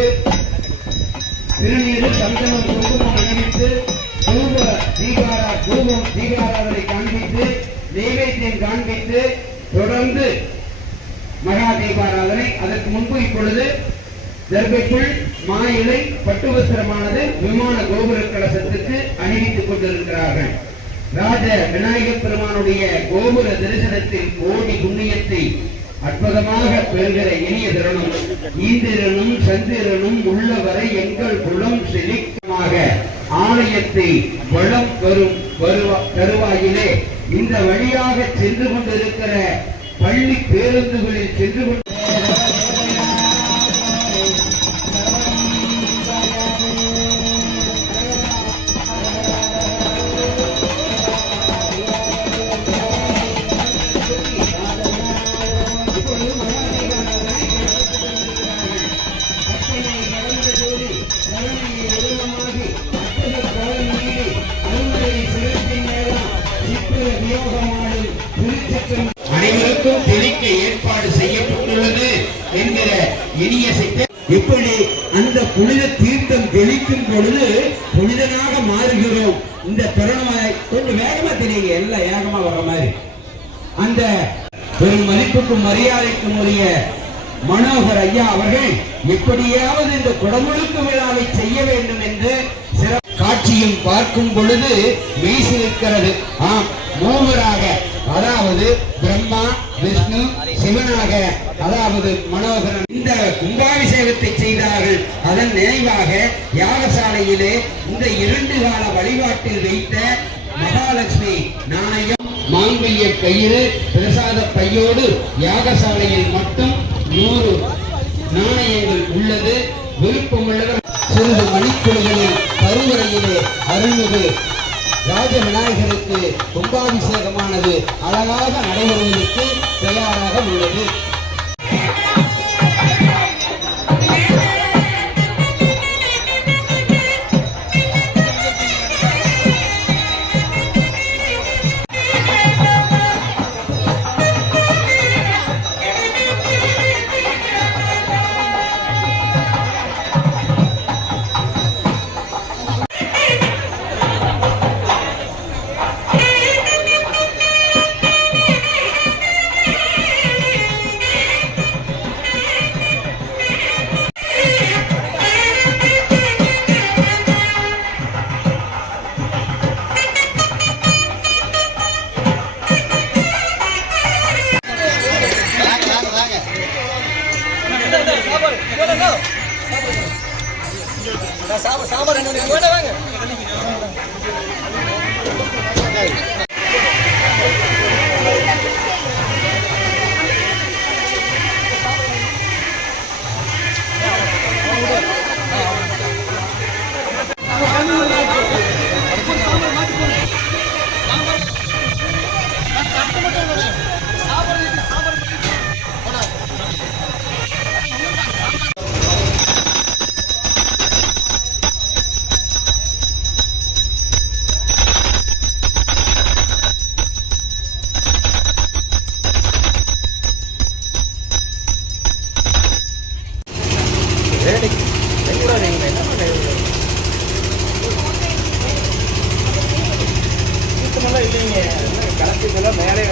செய்து திருநீர் சந்தனம் குங்குமம் அணிவித்து தூபம் தீபாராதனை காண்பித்து நைவேத்தியம் காண்பித்து தொடர்ந்து மகா தீபாராதனை. அதற்கு முன்பு இப்பொழுது தர்பைக்குள் மா இலை பட்டு வஸ்திரமானது விமான கோபுர கலசத்துக்கு அணிவித்துக் கொண்டிருக்கிறார்கள். ராஜ விநாயகப் பெருமானுடைய கோபுர தரிசனத்தில் கோடி புண்ணியத்தை அற்புதமாக பெறுகிற இனிய தருணம். ஈந்திரனும் சந்திரனும் உள்ளவரை எங்கள் குலம் செழிக்கமாக ஆலயத்தை வளம் வரும் தருவாயிலே இந்த வழியாக சென்று கொண்டிருக்கிற பள்ளி பேருந்துகளில் சென்று கொண்டு அனைவருக்கும் தெளிக்க ஏற்பாடு செய்யப்பட்டுள்ளது என்கிற இனிய செய்தி. இப்படி அந்த புனித தீர்த்தம் தெளிக்கும் பொழுது புனிதனாக மாறுகிறோம். இந்த தருணமாய் கொஞ்சம் வேகமா தெரியுங்க, எல்லாம் ஏகமா வர மாதிரி. அந்த ஒரு மதிப்புக்கும் மரியாதைக்கும் உரிய மனோகர் ஐயா அவர்கள் எப்படியாவது இந்த குடமுழுக்கு விழாவை செய்ய வேண்டும் என்று காட்சியும் பார்க்கும் பொழுது மெய்சிலிருக்கிறது. மூவராக, அதாவது பிரம்மா விஷ்ணு சிவனாக, அதாவது மனோகரன் இந்த கும்பாபிஷேகத்தை செய்தார்கள். அதன் நினைவாக யாகசாலையிலே இந்த 2 கால வழிபாட்டில் வைத்த மகாலட்சுமி நாணயம் மாங்கல்ய கயிறு பிரசாத பையோடு யாகசாலையில் மட்டும் 100 நாணயங்கள் உள்ளது. விருப்பமுள்ளவர் சிறிது மணிக்குழிகளில் கருவறையிலே அருள்மிகு ராஜ விநாயகருக்கு கும்பாபிஷேகமானது அழகாக நடைபெறுவதற்கு தயாராக உள்ளது. சாம்பார் வாங்க. இல்லைங்க, கலத்துக்கெல்லாம் மேலே